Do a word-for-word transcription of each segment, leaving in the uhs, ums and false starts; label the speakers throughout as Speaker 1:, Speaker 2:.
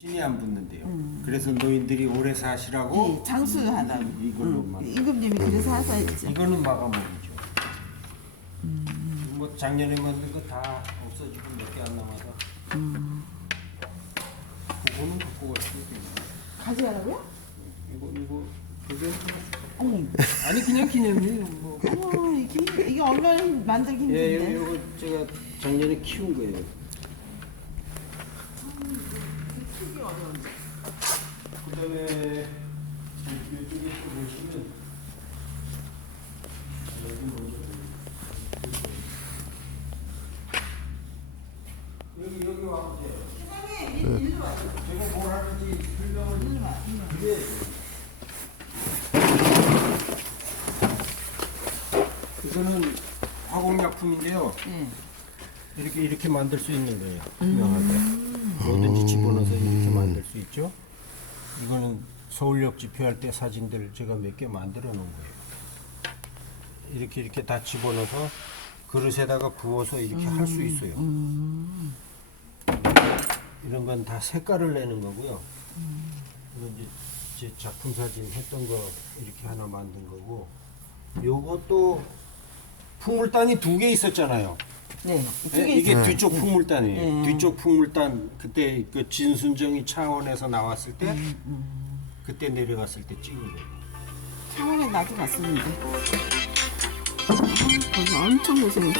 Speaker 1: 신이 안 붙는데요.
Speaker 2: 음.
Speaker 1: 그래서 노인들이 오래 사시라고
Speaker 2: 이 장수하다.
Speaker 1: 이- 이걸로만.
Speaker 2: 음, 임금님이 그래서 하사했죠.
Speaker 1: 이거는 막아먹이죠. 뭐 작년에 만든 거 다 없어지고 몇 개 안 남아서. 그거는 갖고 갈수 있겠네.
Speaker 2: 가져가라고요?
Speaker 1: 이거 이거 그게
Speaker 2: 어머,
Speaker 1: 아니 그냥 기념이에요. 뭐.
Speaker 2: 어머 이게 이게 얼마나 만들기
Speaker 1: 예,
Speaker 2: 힘든데.
Speaker 1: 이거 제가 작년에 키운 거예요.
Speaker 2: 키우기 어려운데.
Speaker 1: 그다음에 이쪽에 또 보시면 여기 먼저 여기 여기 와보세요.
Speaker 2: 사장님 일로 와요.
Speaker 1: 제가 뭘 하는지 설명을 드려야죠. 이거는 화공약품인데요.
Speaker 2: 네.
Speaker 1: 이렇게 이렇게 만들 수 있는 거예요. 투명하게. 뭐든지 집어넣어서 이렇게 만들 수 있죠. 이거는 서울역 집회할 때 사진들 제가 몇 개 만들어 놓은 거예요. 이렇게 이렇게 다 집어넣어서 그릇에다가 부어서 이렇게 할 수 있어요. 이런 건 다 색깔을 내는 거고요. 이건 이제 제 작품 사진 했던 거 이렇게 하나 만든 거고. 요것도 풍물단이 두 개 있었잖아요.
Speaker 2: 네.
Speaker 1: 네,
Speaker 2: 이게
Speaker 1: 이게 뒤쪽 풍물단이에요.
Speaker 2: 네.
Speaker 1: 뒤쪽 풍물단 그때 그 진순정이 창원에서 나왔을 때
Speaker 2: 음,
Speaker 1: 그때 내려갔을 때 찍은 거예요.
Speaker 2: 창원에 나도 갔었는데. 거기 엄청 고생했어.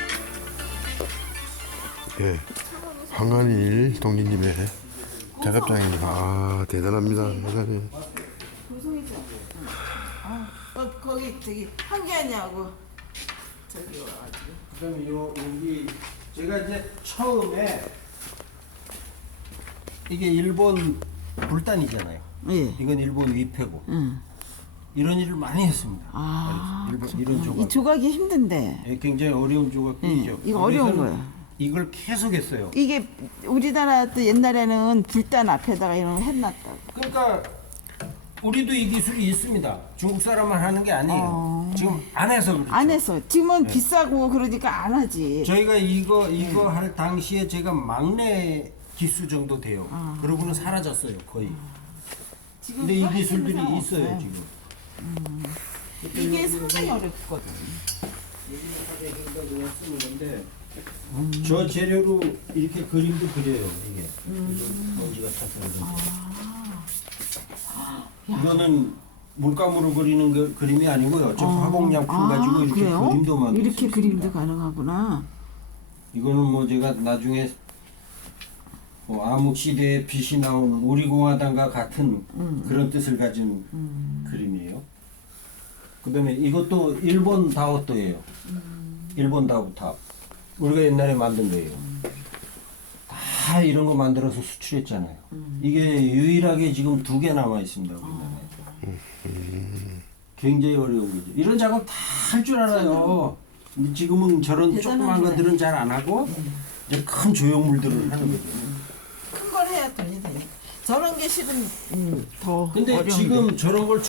Speaker 3: 예, 한간일 동기님의 작업장입니다. 아, 대단합니다, 대단해.
Speaker 2: 고생했죠. 아, 어, 거기 저기 한계하냐고 저기 와가지고.
Speaker 1: 그다음에 요 여기 제가 이제 처음에 이게 일본 불단이잖아요.
Speaker 2: 예.
Speaker 1: 이건 일본 위패고
Speaker 2: 응.
Speaker 1: 이런 일을 많이 했습니다.
Speaker 2: 아,
Speaker 1: 일본 이런 조각.
Speaker 2: 이 조각이 힘든데.
Speaker 1: 예, 굉장히 어려운 조각들이죠.
Speaker 2: 예, 이거 어려운
Speaker 1: 그래서
Speaker 2: 거예요.
Speaker 1: 이걸 계속 했어요.
Speaker 2: 이게 우리나라도 옛날에는 불단 앞에다가 이런 거 해놨다고.
Speaker 1: 그러니까 우리도 이 기술이 있습니다. 중국 사람만 하는 게 아니에요.
Speaker 2: 어.
Speaker 1: 지금 안 해서 그렇죠.
Speaker 2: 안 했어. 지금은 비싸고 그러니까 안 하지.
Speaker 1: 저희가 이거 이거 할 당시에 제가 막내 기수 정도 돼요.
Speaker 2: 아.
Speaker 1: 그러고는 사라졌어요 거의.
Speaker 2: 지금
Speaker 1: 근데 이
Speaker 2: 하시는
Speaker 1: 기술들이
Speaker 2: 사람
Speaker 1: 있어요
Speaker 2: 없어요.
Speaker 1: 지금.
Speaker 2: 이게 상당히 어렵거든.
Speaker 1: 얘기는 쓰는 건데 저 재료로 이렇게 그림도 그려요 이게. 먼지가 타서 그런데. 이거는 물감으로 그리는 그, 그림이 아니고요. 저 화공약품
Speaker 2: 아,
Speaker 1: 가지고 이렇게
Speaker 2: 그래요?
Speaker 1: 그림도 만들 수
Speaker 2: 이렇게
Speaker 1: 있습니다.
Speaker 2: 그림도 가능하구나.
Speaker 1: 이거는 뭐 제가 나중에 뭐 암흑 시대에 빛이 나온 우리공화당과 같은 그런 뜻을 가진 그림이에요. 그다음에 이것도 일본 다오토예요. 일본 다오탑. 우리가 옛날에 만든 거예요. 다 이런 거 만들어서 수출했잖아요. 이게 유일하게 지금 두 개 남아 있습니다. 우리나라에. 굉장히 어려운 거죠. 이런 작업 다 할 줄 알아요. 근데 지금은 저런
Speaker 2: 대단하네.
Speaker 1: 조그만 것들은 잘 안 하고 이제 큰 조형물들을 하는 거죠.
Speaker 2: 큰 걸 해야 돈이 돼. 저런 게 실은 음, 더
Speaker 1: 근데
Speaker 2: 어려운데.
Speaker 1: 지금 저런 걸